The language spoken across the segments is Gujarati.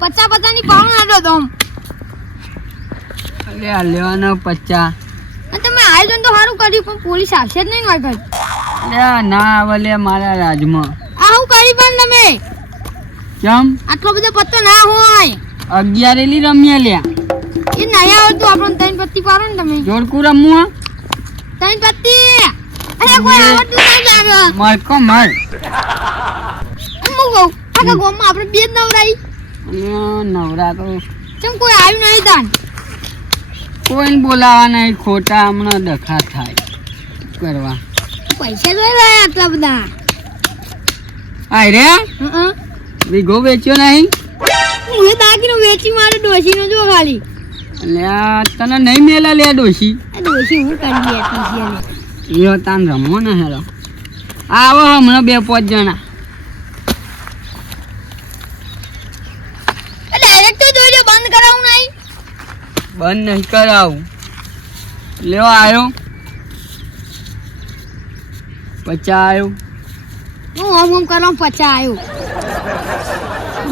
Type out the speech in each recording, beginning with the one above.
પચાસ પચા ની પાઉં આડો તો આમ. અરે આ લેવાનો અને તમે આયોજન તો સારું કર્યું પણ પોલીસ આવશે જ નહીં અરે ના આવે મારા રાજમાં. આ હું કરી પણ તમે. કેમ? આટલો બધો પત્તો ના હોય. અગિયારેલી રમ્યા લ્યા. એ નહીં આવડતું આપણને ત્રણ પત્તી પાડો ને તમે. જોડકું રમવું હા? ત્રણ પત્તી. અરે કોઈ આવડતું ના જાગે મરકો મર. હું કહું આખા ગામમાં આપણે બે જ નવરાઈ. નવરા તો ચમ કોઈ આવ્યું નહીં તાન? કોઈને બોલાવા નહીં ખોટા હમણાં ડખા થાય કરવા. પૈસા જોઈ રહ્યા આટલા બધા. આય રે? વીઘો વેચ્યો નહીં? હું દાગીનો વેચી મારે ડોશીનો જો ખાલી. એટલે તને નહીં મેલા લે ડોશી? ડોશી હું કરી લે. એ તાન રમવો ને હેરો આવો હમણાં બે પાંચ જણા એ ડાયરેક્ટ તો જોઈ બંધ કરાવું નહીં બંધ નહીં કરાવું. લેવા આવ્યો પચા આવ્યો હું હોમ આમ કરો પચા આવ્યો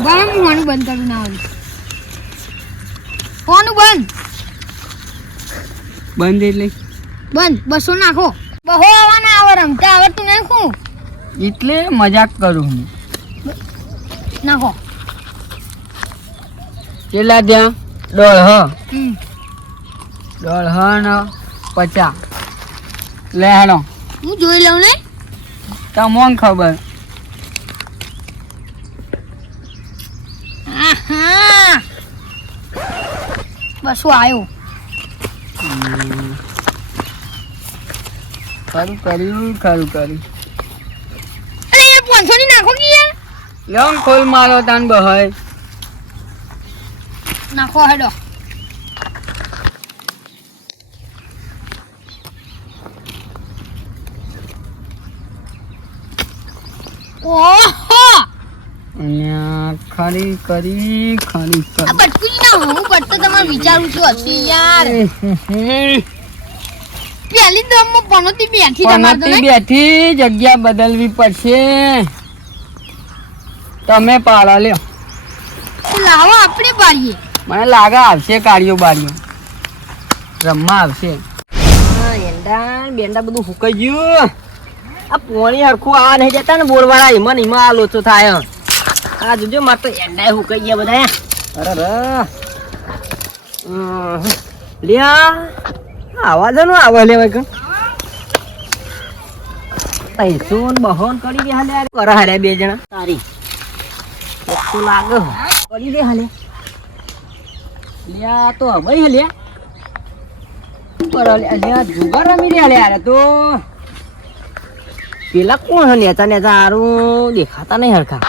બરાબર મોનું બંધ કરું ના આવ્યું કોનું બંધ? બંધ એટલે? બંધ બસો નાખો. બહુ આવવાના આવે રમતા આવડતું નહીં શું એટલે મજાક કરું હું. નાખો. કેટલા ત્યાં દોઢ દોઢ હ ને પચા લે હેડો હું જોઈ લઉં ને? તમને ખબર. બસો આવ્યો. ખરું કર્યું ખરું કર્યું. અરે પાંચસો ની નાખો કે યાર? લ્યો ખોલ મારો તાન બહાય નાખો હેડો. ઓહો! ખરી કરી ખરી ના હું પડતો તમારે વિચારું છું હતી યાર. કરી પેલી દમમાં પનોતી બેઠી તમારે તો? બેઠી જગ્યા બદલવી પડશે. તમે પાળા લ્યો. લાવો આપણે પાડીએ. મને લાગે આવશે કાળીઓ બાળિયો રમવા આવશે. એંડા, બેંડા બધું હુકાઈ ગયું. આ પોણી હરખું આ નહીં જતા ને બોલવાળા એમાં ઈમાં આ લોચો થાય. આ જોજો, મારે તો એંડા હુકાઈ ગયા બધા. અરે લ્યા આવા જ આવા લેવાય કણ પૈસો બહોન કરી દે હાલે કર હાલે બે જણા. તારી. લાગે. કરી દે હાલે લ્યા તો હવે હાલે પર તો. પેલા કોણ હે નેતા નેતા દેખાતા નહીં હરખા.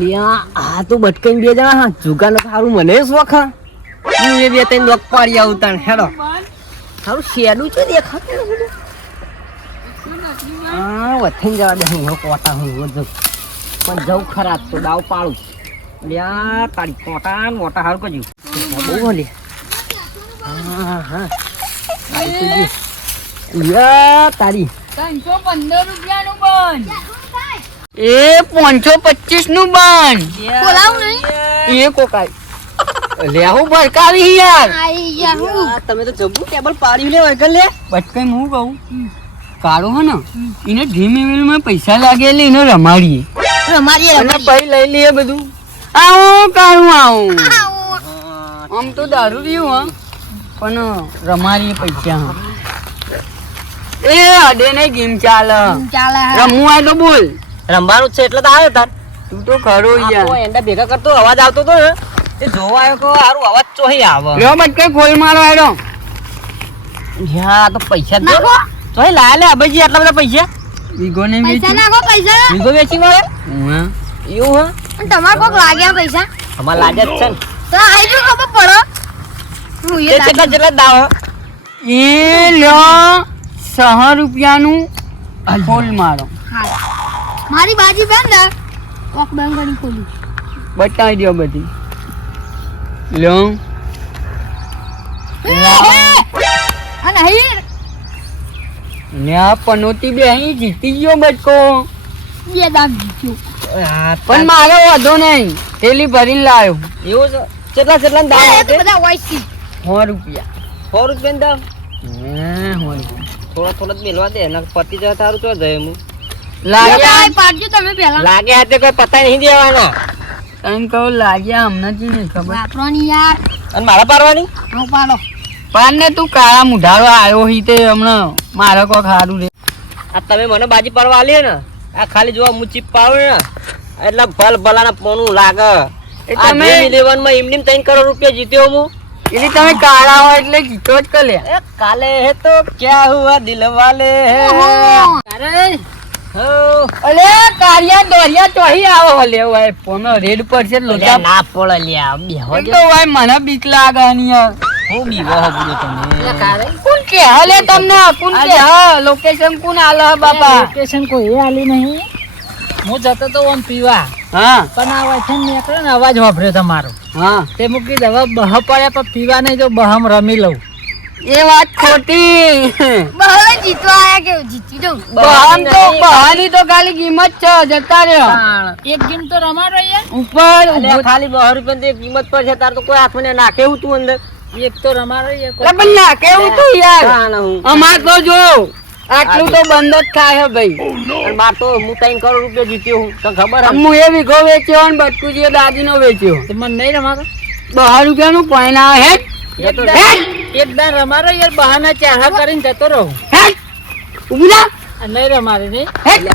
લ્યા, આ તો બટકાઈ બે જણા જુગાર નો સારું મને શોખ હા? બે ત્રણ દોક પાડી આવું તાણ હેડો. સારું શેડું છે, દેખાતું નથી. હા વથઈને જવા દે, હું કોટા હું જઉં. પણ જવું ખરાબ તો દાવ પાડું. લ્યા, તારી કોટા મોટા હારું કરજો. બહુ હલે હા હા જો. તારી. ત્રણસો પંદર રૂપિયાનું બન. એ પાંચસો પચીસનું બન. બોલાવું નહીં? એ કોકાઈ. લેવું ભરકાવી યાર. તમે તો જબ્બુ ટેબલ પાડી લે વગર લે. બટકાઈ હું કહું. કાળો હે ને એને ધીમે ધીમે પૈસા લાગે એટલે એને રમાડીએ. રમાડીએ પછી લઈ લઈએ બધું. આવું કાળું આવો. આમ તો દારૂ રહ્યું હા. પણ રમારી પૈસા હા. એ અડે નહીં ગેમ ચાલે. ચાલે રમવું હોય તો બોલ. રમવાનું છે એટલે તો આવ્યો તાર. તું તો ખરો યાર. એંડા ભેગા કરતો અવાજ આવતો તો એ જોવા આવ્યો તો સારું અવાજ ચોહી આવે. લ્યો બટકાઈ ખોલ મારો આવ્યો યા તો પૈસા જ નાખો. ચોહી લાયા લે અબજી આટલા બધા પૈસા? વીઘો ને પૈસા વેચી. નાખો પૈસા વીઘો વેચી મળે? એવું હા? અને તમારે કોક લાગ્યા પૈસા? અમાર લાગ્યા જ છે ને. તો આઈ જો ખબર પડો હું એ એ કેટલા દાવ. એ લ્યો સહ રૂપિયાનું ખોલ મારો. મારી બાજી બંધ હે. કોક બંધ ખોલી. બતાવી દો બધી. લ્યો અને અહીં ને આ પનોતી બે અહીં જીતી ગયો બટકો. બે દાગ જીત્યો. પણ મારો વાંધો નહીં. થેલી ભરીને લાવ્યો એવું છે? કેટલા કેટલા દામ તો બધા હોય છે. સો રૂપિયા. 100 રૂપિયા દામ? હે, સો રૂપિયા. થોડો થોડા જ મેલવા દે નકર પતિ જવા તારું ચો જાય હું લાગ્યા પાડજો તમે પહેલા. લાગે આજે કોઈ પતા નહીં દેવાના. તને કહું લાગ્યા હમણાં જ નહીં ખબર. વાપરવાની યાર. અને મારા પાડવાની? હું પાડો. પાન ને તું કાળા મુઢારો આવ્યો હી તે હમણાં. મારે કોક હારું રે. આ તમે મને બાજી પાડવા આલી ને? આ ખાલી જોવા હું ચીપ પાડું ને એટલે ભલ ભલાના પોનું લાગે. તમે ઇલેવનમાં એમની ત્રણ કરોડ રૂપિયા જીત્યો હું. એટલે તમે કાળા હોય એટલે જીતો જ કલે. લે એ કાલે હે તો ક્યા હુઆ દિલ વાલે હે? અરે અલે કારિયા દોરિયા ચોહી આવો હલે ભાઈ પોનો રેડ પર છે લોટા ના પડે લ્યા બેહો તો વાય મને બીક લાગે ની હું બીવો હો બોલો તમે કોણ કે હલે તમને? કોણ કે હા લોકેશન કોણ આલે હે બાપા? લોકેશન કોઈ આલી નહીં. હું જતો તો આમ પીવા. હા. પણ આ વાંચન નીકળે ને અવાજ વાપર્યો તમારો. હા. તે મૂકી દવા બહ પડ્યા પણ પીવા નહીં તો બહમ રમી લઉં. એ વાત ખોટી. બહુ જીતવા આયા કે જીતી દઉં? બહાન તો બહાની તો ખાલી કિંમત છે જતા રહ્યો. એક ગેમ તો રમાડો યાર. ઉપર ખાલી બહાર રૂપિયા ની કિંમત પર છે તાર તો કોઈ હાથમાં ને નાખે હું તું અંદર. એક તો રમાડો યાર પણ ના કેવું તું યાર. અમાર તો જો આટલું તો બંધ જ થાય હે ભાઈ. માર તો હું ત્રણ કરોડ રૂપિયા જીત્યો હું તને ખબર હે? હું એ વીઘો વેચ્યો અને બટકુજી દાદીનો વેચ્યો. તો મને નહીં રમાતો? બહાર રૂપિયાનું પોઈન આવે હેટ એક દાન રમારો યાર બહાના ચાહા કરીને જતો રહું. હેટ ઊભી થા. નહીં રમાડે નહીં.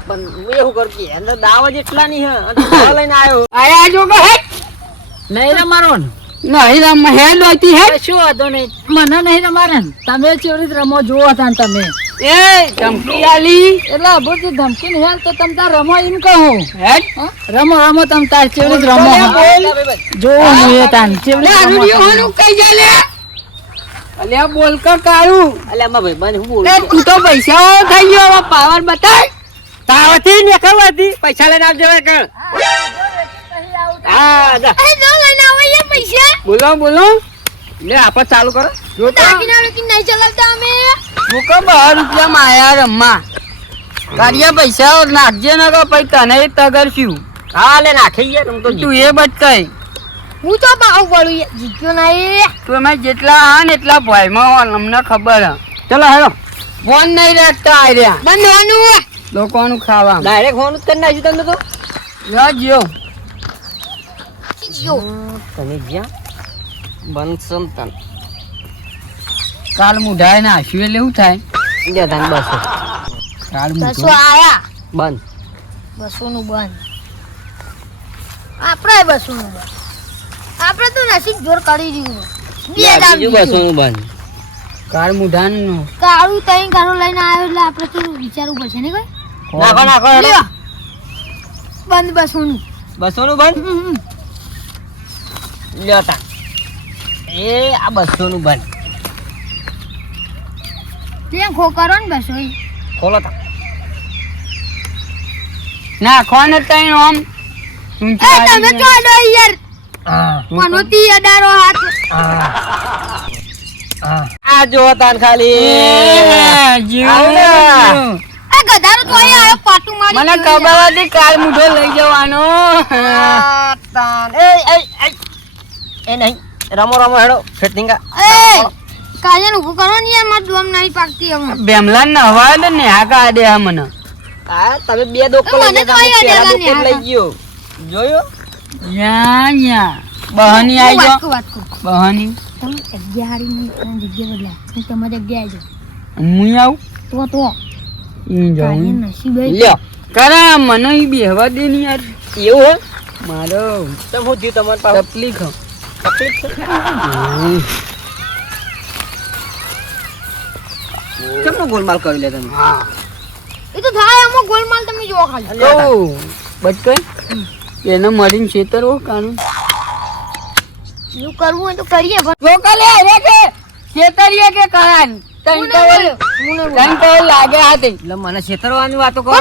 પણ હું એવું કરું કે એનો દાવા જ એટલા નહીં હે. લઈને આવ્યો. આયા જો કે હેટ નહીં રમારો ને નહીં રમ હેડ હોતી હેટ શું વાંધો નહીં. મને નહીં રમાડે તમે કેવી રમો જોવો હતા તમે. એ ધમકી આલી. એટલે બધું ધમકી ને હાલ તો તમે તાર રમો એમ કહું. રમો રમો તમે તાર રમો. જોવો હું એ તાન રમો કઈ જા અલ્યા બોલ કર કાળું. અલ્યા મારા ભાઈબંધ હું બોલું તું તો પૈસા થઈ ગયો હવે પાવર બતાય. તાવથી ને ખવાથી પૈસા લઈને આવજો હા લઈને આવો પૈસા? બોલો બોલો. લે આપણે ચાલુ કરો. જો તો. નહીં ચલાવતા અમે. મૂકો બહાર રૂપિયા માયા રમ્મા કાઢિયા પૈસા નાખજે ન કો પછી તને તગરશું હા લે નાખી યાર હું તો તું એ બચકાઈ હું તો બાવ પડું જીત્યો નહીં. તું એમાં જેટલા હા ને એટલા ભયમાં અમને ખબર હે. ચલો હેલો ફોન નહીં રાખતા આર્યા બંધવાનું લોકોનું ખાવા ડાયરેક્ટ ફોન જ કરી નાખ્યું તમને તો? જીઓ. જીત્યો તમે જ્યાં બનસમ તન કાલ મુઢાય ના આશ્યું એટલે શું થાય? જ્યાં તન બસો. કાલ બસો મુઢો આયા? બંધ. બસો નું બંધ. આપણે બસો નું બંધ. આપણે તો નસીબ જોર કરી દીધું. બે દામ બીજું બસો નું બંધ. કાળ મુઢાનું. કાળું તઈ ગારો લઈને આવ્યો એટલે આપણે તો વિચારવું પડશે ને કોઈ? નાખો નાખો બંધ બસો નું બસો નું બંધ લ્યો એ આ બસો નું બંધ ત્યાં ખો કરો ને બસો ખોલો તા. ના ને તઈ આમ એ તમે તો અડો યાર. મનોતી અડારો હાથ. આ જો તાન ખાલી. એ ગધારો તો અહીંયા આવ્યો પાટું મારી મને ખબર હતી કાલ મુઢો લઈ જવાનો. આ તાન. એ એ. એ નહીં. રમો રમો હેડો. ફેટિંગા કાજલ ઊભું કરો ને યાર મારી દોમ નહીં પાકતી હવે. બેમલા ના હવાય ને નેહા કા દે આ મને. આ તમે બે દોકો લઈ ગયા તમે પેલા લઈ ગયો. જોયો? યા યા બહની આઈ હું જો વાત કરું, વાત કરું. બહની. તમે અગિયાર હારી ની જગ્યા બદલા હું તમારી જગ્યાએ જાઉં હું આવું? તો તો. ઈ જાઉં. લ્યો. કરા મને બેહવા દે ની યાર. એવું હે? મારો તમે હું જી તમારે પાસે? તકલીફ. તકલીફ છે કેમનો ગોલમાલ કરી લે તમે? હા. એ તો થાય અમો ગોલમાલ તમે જોવો ખાલી. કહું બચકઈ એને મરીને છેતરવો કાનું શું કરવું હોય તો કરીએ પણ જો કાલે રે કે છેતરીએ કે કરાન? હું તો તો લાગે હાથે. એટલે મને છેતરવાની વાતો કરો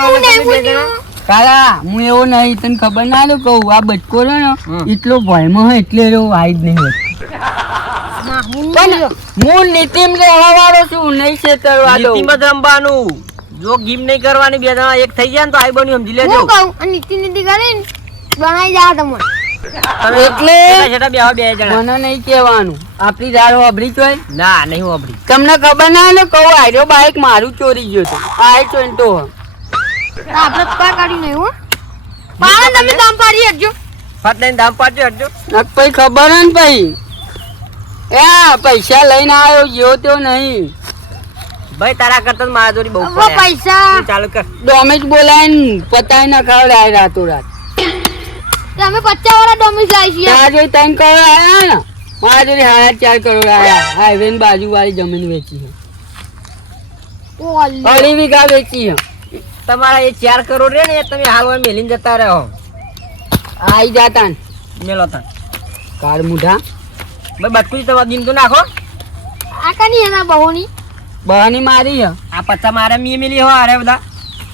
કાલા હું એવો નહીં તને ખબર ના લો કહું આ બચકો રહ્યો ને એટલો ભયમાં હોય એટલે એવો નહીં હોતો નહીં પણ હું નીતિમ રહેવા વાળો છું નહીં છેતરવા નીતિમાં જ રમવાનું. જો ગીમ નહીં કરવાની બે જણા એક થઈ જાય ને તો આઈ બન્યું સમજી લેજો. હું કહું અને નીતિ નીતિ કરીને બનાવી જા તમને. એટલે છેટા બે બે જણા. મને નહીં કહેવાનું. આપણી દાળ વાપરી હોય? ના નહીં વાપરી તમને ખબર ના ને કહું આર્યો બાઈક મારું ચોરી ગયો તો આ ચોંટો આપણે પા કાઢી નહીં હો. પાવન ને તમે દામ પાડી હટજો ફટ લઈને દામ પાડજો હટજો નક પઈ ખબર ન પઈ એ પૈસા લઈને આવ્યો જેવો તેવો નહીં. ભાઈ તારા કરતા મારા જોડી બહુ પૈસા. ચાલુ કર. ડોમેજ બોલાવીને પતાઈ ના ખવડાય રાતો રાત તમે પચાસ વાળા ડોમેજ લાવી છીએ ત્યાં જોઈ ત્રણ કરોડ આયા ને મારા જોડે સાડા ચાર કરોડ આયા હાઈવે ની બાજુ વાળી જમીન વેચી છે. ઓલી. અઢી વીઘા વેચી છે. તમારા એ ચાર કરોડ રે ને તમે હાલવા મેલીને જતા રહો. આઈ જાતા મેલો તા કાર મુઢા. બે બટકું તમારે દિન તો નાખો. આ કની એના બહુની? બહાની મારી હે. આ પચા મારે મી મેલી હો અરે બધા.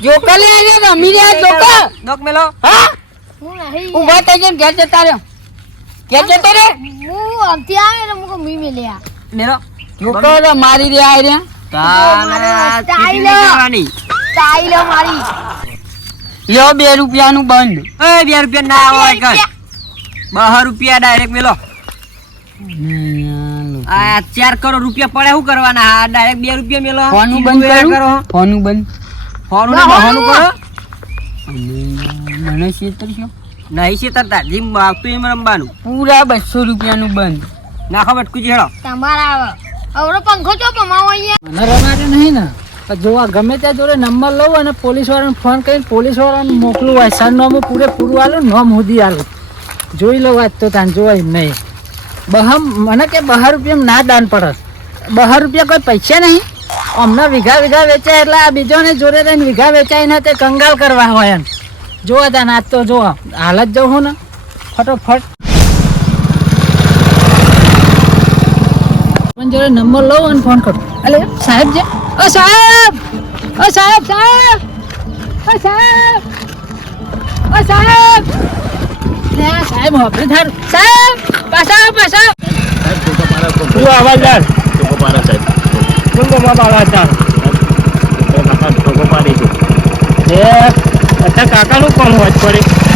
જોકા લે આજે રમી રહ્યા જોકા ડોક મેલો. હા? હું નહીં ઊભા થઈ જઈને ઘેર જતા રહ્યો. ઘેર જતો રે હું આમથી આવે એટલે મુકો મી મેલ્યા મેલો. જોકા રે મારી રહ્યા આ રહ્યા તાના સ્ટાઈલ. નહીં હે મારી. લ્યો બે રૂપિયાનું બંધ. એ બે રૂપિયા ના હોય કર બહાર રૂપિયા ડાયરેક્ટ મેલો. આ ચાર કરોડ રૂપિયા પડે શું કરવાના? હા ડાયરેક્ટ બે રૂપિયા મેલો. ફોનું બંધ કરો? ફોનું બંધ? ફોનું ને બહાનું કરો? મને છેતરશો નહીં છે તરતા જેમ આવતું એમ રમવાનું. પૂરા બસો રૂપિયાનું બંધ. નાખો બટકું હેડો. તમારા આવે આવડો પંખો ચો પમાવો અહીંયા? મને રમાડે નહીં ને. જો આ ગમે ત્યાં જોડે નંબર લઉં અને પોલીસ વાળાને ફોન કરીને પોલીસ વાળાને મોકલું હોય સરનામું પૂરેપૂરું આલું નોમ સુધી આલું. જોઈ લઉં આજ તો તાન જોવાય નહીં. બહમ મને કે બહાર રૂપિયા ના દાન પડે. બહાર રૂપિયા કોઈ પૈસા નહીં. અમને વીઘા વીઘા વેચાય એટલે આ બીજોને જોડે રહીને વીઘા વેચાય ને તે કંગાલ કરવા હોય એમ. જોવા તાન આજ તો જોવા હાલ જ જવું ને. ફટોફટ. જોડે નંબર લઉં અને ફોન કરું. અલે, સાહેબ છે ઓ સાહેબ! ઓ સાહેબ સાહેબ! ઓ સાહેબ! ઓ સાહેબ! લે સાહેબ હોપરે થારું સાહેબ પાછા પાછા. આવો. શું અવાજદાર કોણ કોમાં કો એ અત્યારે કાકાનું કોમ હોત પડે? બોલો કાકા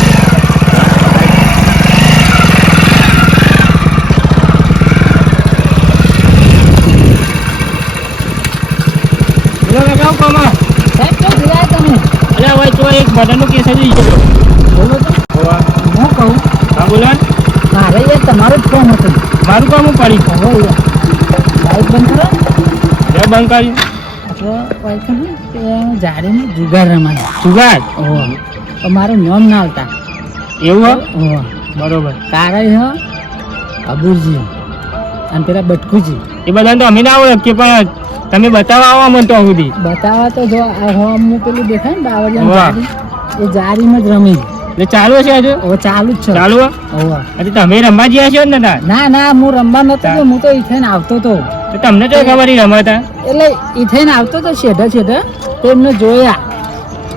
હું કોમાં સાહેબ તો જોયા તમે અરે હવે તો એક બટનનો કેસ હજી ગયો બોલો તો હું કહું હા બોલો. મારે તમારો જ ફોન હતો મારું કામ હું પડી યાર લાઈટ બંધ કરો. બે બંધ જાડીમાં જુગાર રમાય જુગાર તો મારું નામ ના આવતા એવું હો? બરોબર. કારાઈ હ. અબુરજી અને પેલા બટકુજી. એ બધાને તો અમે ના ઓળખીએ પણ તમે બતાવવા આવો મને તો સુધી. બતાવવા તો જો હોમનું પેલું દેખાય ને બાવળિયા એ જારીમાં જ રમી. એટલે ચાલુ છે હજુ હવે ચાલુ જ છે. ચાલુ હો? તમે રમવા ગયા છો ને ના ના હું રમવા નતો હું તો ઈ થઈને આવતો તો. તમને તો ખબર નહીં રમતા. એટલે ઈ થઈને આવતો તો છેઢે છેઢે તો એમને જોયા.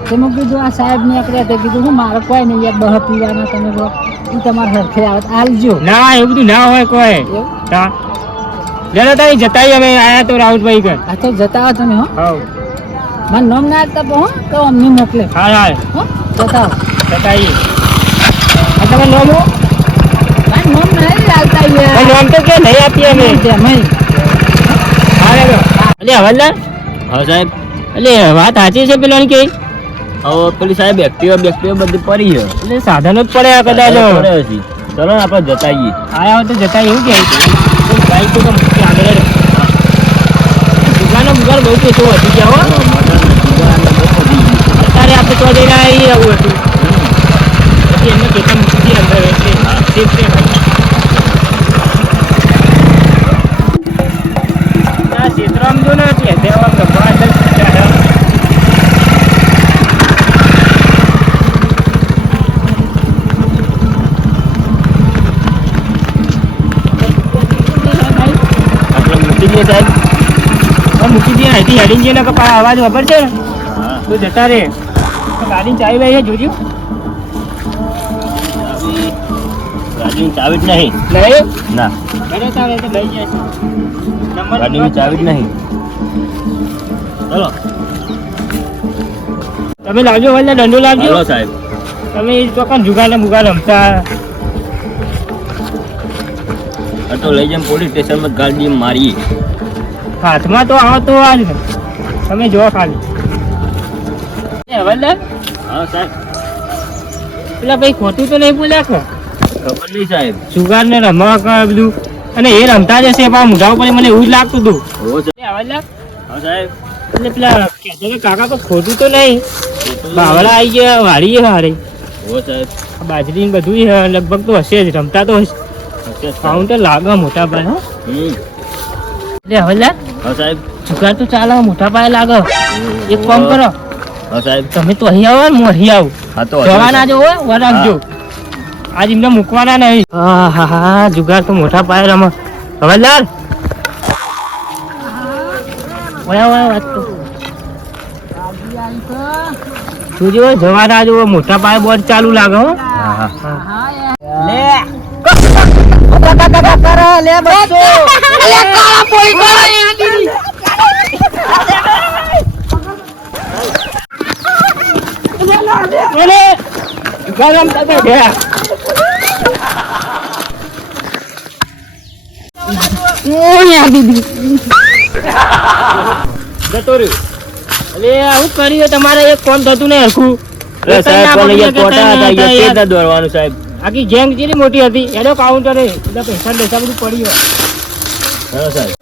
તેમાં કીધું આ સાહેબ ને આપણે તો કીધું હું મારે કોઈ નહીં યાર બહ પીવાના તમે ઈ તમારે હરખે આવે આવજો ના એવું બધું ના હોય કોઈ. જરા તારી જતાઈ અમે આયા તો રાહુલભાઈ કર આ તો જતા તમે હો. હાવ મન નામ ના આપતા હો તો અમને મોકલે. હા હા. હો જતા જતાઈ. આ તમે નોમ હો? મારું નામ નહીં આવતા આ યાર. નોમ તો કે નહીં આપીએ અમે. હાલ હેડો. અલે હવાલદાર. હા સાહેબ. એટલે વાત સાચી છે પેલો કે હવે પેલી સાહેબ એક્ટિવા બેક્ટિવા બધી પડી છે. એટલે સાધનો જ પડ્યા કદાચ. ચલો આપણે જતા આવીએ આયા હોય તો જતા એવું કે? બાઈક તો મૂકી આગળ. દુકાનો બુકાન બહુ પેસો હતી ગયા હો અત્યારે આપણે તો જઈને આવી આવું હતું પછી એમને કેટલા મૂકી દીધી અંદર એટલે safe છે ભાઈ. ક્ષેત્રમાં જો ને છે તેમાં મૂકી દઈએ અહીંથી હેડીને જઈને કે પા અવાજ ખબર છે? ને હા જતા રે. ગાડી ચાવી ભાઈ જોજો. ગાડીની ચાવી જ નહીં. નહીં ના. તો લઈ જશે નંબર ચાવી જ નહીં. ચલો. તમે લાવજો વલ્લે દંડો લાવજો. સાહેબ. તમે એ ચોકન જુગાર ને બુગાર રમતા. તો લઈ જઈને પોલીસ સ્ટેશનમાં ગાડી મારી હાથમાં તો આવો તો આજ તમે જો ખાલી. હવાલદાર? હા સાહેબ. પેલા ભાઈ ખોટું તો નહીં બોલ્યા કે? ખબર નહીં સાહેબ. જુગાર ને રમવા કરે બધું? અને એ રમતા જશે પણ મોઢા ઉપર મને એવું જ લાગતું હતું. સાહેબ. હા સાહેબ. એટલે પેલા કહેતો કે કાકા તો ખોટું તો નહીં. બાવળા આવી ગયા વાળી હારે. આ બાજરી બધું લગભગ તો હશે જ રમતા તો હશે. હશે કાઉન્ટર લાગે મોટા ભાઈ હો. હમ એટલે હા સાહેબ. જુગાર તો ચાલે મોટા પાયે લાગે. એક કામ કરો. હા સાહેબ. તમે તો અહીં આવો ને હું અહીં આવું. હા તો જવાના જો હોય રાખજો. આજ એમને મૂકવાના નહીં. હા હા હા જુગાર તો મોટા પાયે રમે. હવાલદાર ઓયા ઓયા વાત તો. જોજો જવાના જો મોટા પાયે બોર્ડ ચાલુ લાગે હો. હા હા. લે. કાકા કાકા કરે લે બચ્ચો અરે જુગાર રમતા હતા ગયા જતો રહ્યો અરે આવું કર્યું તમારે એક ફોન થતું નહીં હરખું સાહેબ અહીંયા કોટા હતા. ના દોરવાનું સાહેબ. આખી ગેંગ જેટલી મોટી હતી. એનો કાઉન્ટર બધા પૈસા પૈસા બધું પડ્યું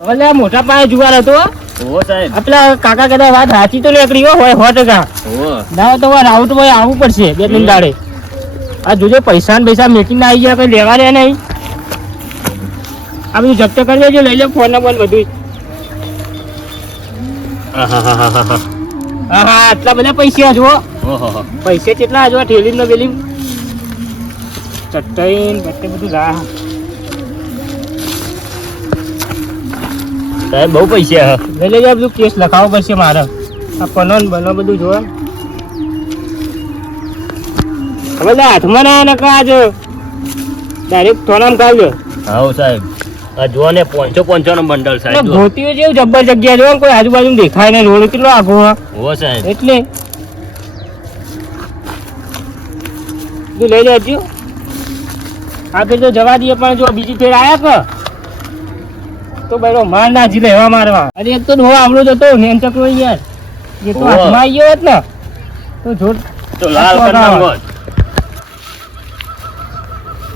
હવે મોટા પાયે જુગાર હતો હો. સાહેબ. આ પેલા કાકા કદાચ વાત સાચી તો નીકળી હો હોય સો ટકા. ના તો રાઉટ હોય આવવું પડશે બે ત્રણ દાડે. આ જોજો પૈસા ને પૈસા મેકિંગ આવી ગયા કઈ લેવા દે નહીં. આ બધું જપ્ત કરી લેજો લઈ લે ફોન નંબર બધું હા હા આટલા બધા પૈસા જુઓ પૈસા કેટલા જો ઠેલી ને વેલી ચટ્ટાઈ બટ્ટે બધું લા સાહેબ બહુ પૈસા હા લઈ લેજો બધું કેસ લખાવવો પડશે મારે. આ પનો બનો બધું જોવા. હવે હાથમાં ના નકા આજ? ડાયરેક્ટ થોડામ કાઢજો હા સાહેબ. આ જુઓ ને પોંચો પોંચો નો બંડલ સાહેબ ધોતીઓ જેવું જબ્બર જગ્યા જો કોઈ આજુબાજુ દેખાય ને રોડ કેટલો આઘો હો. સાહેબ. એટલે. તું લઈ લેજો. આ ફેર તો જવા દઈએ પણ જો બીજી ફેર આયા કે તો બરો માર ના જી લેવા મારવા. અરે એક તો ડોહો આવડો જ હતો ને એમ યાર. એ તો. હાથમાં આવી ગયો હોત ને તો જોર તો લાલ કરી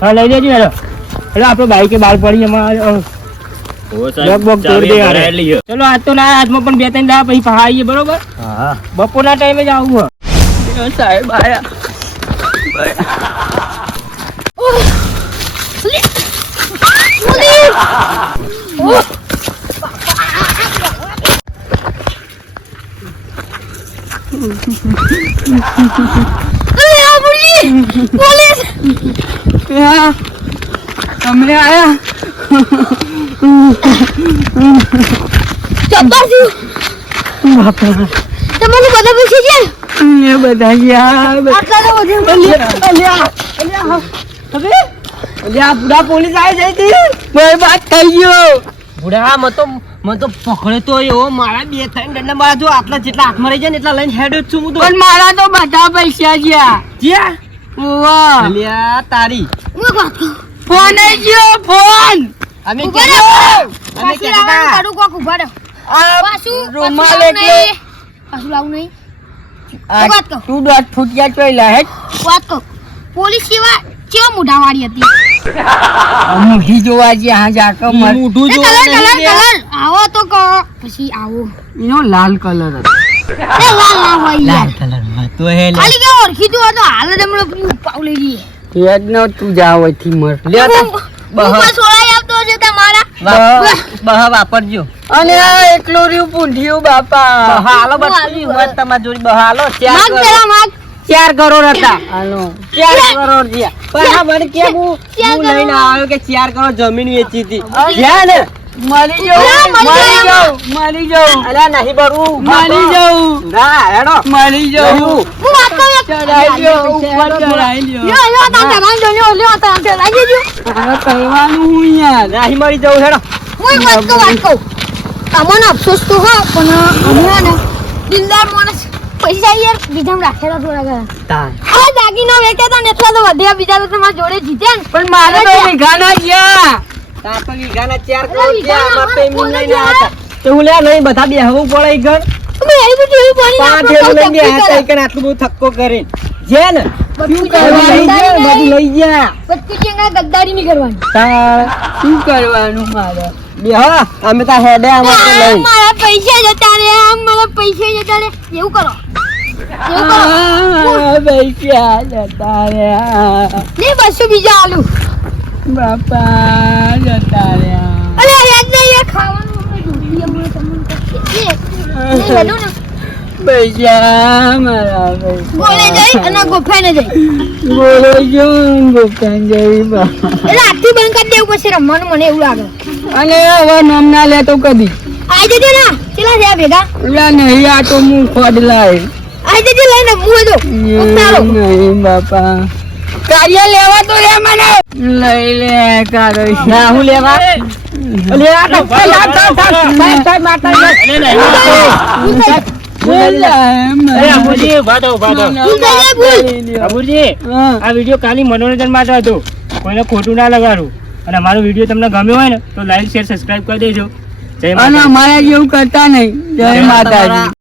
હા લઈ લેજો યાર એટલે આપણે બાઈકે બહાર પડી એમાં. ચલો આજ તો ના આજમાં પણ બે ત્રણ દા પછી પહા બરોબર? બપોરના ટાઈમે જ આવું સાહેબ આયા. તમે આયા? તમને બધા પૂછી છે એ બધા ગયા આટલા તો બધા અલ્યા બુડા પોલીસ આવી જઈ હતી બરબાદ થઈ ગયો બુડા મ તો મન તો પકડતો એવો. મારા બે ત્રણ દંડા મારા જો આટલા જેટલા હાથમાં રહી જાય ને એટલા લઈને હેડ જ છું હું તો. પણ મારા તો બધા પૈસા ગયા જ્યાં? વાહ અલ્યા તારી. વાત ફોન આવી ગયો ફોન. અમે ઊભા અમે લાવવાનું હતા. કોક ઊભા રહો. આ પાછું રૂમાલ. નહીં. પાછું લાવું નહીં. વાત કહું. તું દોઢ ફૂટિયા ચોઈ લા વાત કહું પોલીસ સેવા કેવા મોઢાવાળી હતી? મુઠી જોવા જે હા જાકો મર જો કલર કલર કલર. આવો તો કહો. પછી આવો. એનો લાલ કલર હતો. એ લાલ ના હોય યાર. કલર હતો હે ખાલી કે ઓળખી તું હાલ જ હમણાં પાવ લઈ લઈએ યાદ ન તું જાવ અહીંથી મર. લે તા. સોળાઈ આપતો હશે તમારા. બહા. વાપરજો. અને આ એકલો રહ્યું પૂંઠિયું બાપા. બહા હાલો બધી આવી તમારી જોડે બહા હાલો. ચાર કરોડ ચાર કરોડ હતા હાલો. ચાર કરોડ થયા પણ આ મને કેમ હું હું લઈને આવ્યો કે ચાર કરોડ જમીન વેચી હતી. અરે. ને? મરી જાઉં. અલા, મરી મરી જાઉં. જાઉં. જાઉં. અલ્યા નહીં બરવું મરી જાઉં. ના હેડો. મરી જાઉં. હું વાત કહું એક ચડાઈ ગયો ઉપર ચડાઈ ગયો લ્યો. લ્યો. તા ચલાઈ જો લ્યો લ્યો તા ચલાઈ જજો હવે કરવાનું હું યાર. નહીં મરી જવું હેડો. હું વાત કહું વાત કહું. અમને અફસોસ તો હા પણ હમણાં ને દિલદાર માણસ પૈસા યાર બીજામાં રાખેલા થોડા ઘણા. આ દાગીના વેચ્યા હતા ને એટલા તો વધ્યા બીજા તો તમારા જોડે જીત્યા ને. પણ મારે તો વીઘાના ગયા. તાર તો વીઘાના ચાર કરોડ ગયા અમાર તો લઈને. હતા. તો હું લ્યા નહીં બધા બેહવું પડે ઘર. અમે એ બધું એવું પાણી પાંચ એવું તો લઈને હતા. ઈ આટલું બધું થક્કો કરે જે ને બધું લઈ ગયા જવાબદારી બધું નહીં. લઈ ગયા. બધી જગ્યાએ ગદ્દારી નહીં કરવાની. તાર શું કરવાનું મારે? બે હા અમે તો હેડે અમાર તો લઈ. મારા પૈસા જતા આ પૈસા જતા રે એવું કરો. એવું કરો. આ પૈસા જતા રહ્યા ને બસો બીજા આલુ. બાપા જતા રહ્યા અરે યાદ નહીં ખાવાનું તમને ને. પૈસા મારા બોલે જઈ અને ગોફાઈને જઈ. બા. એટલે આખી બંધ કરી દેવું પછી રમવાનું મને એવું લાગે. અને હવે નામ ના લેતો કદી. આઈ જજે ના. ચેલા ભેગા. નહીં આ તો હું ખોડ લાય આઈ જજે લઈને હું તો ઉતારો. નહીં બાપા. કાર્ય લેવા તો રે મને. લઈ લે કારો ના હું લેવા? અલે આ તો માતા, વીડિયો ખાલી મનોરંજન માટે હતો. કોઈને ખોટું ના લગાડું. અને અમારો વીડિયો તમને ગમ્યો હોય ને તો લાઈક શેર સબસ્ક્રાઇબ કરી દેજો. અને અમારા જેવું કરતા નહીં. જય માતાજી.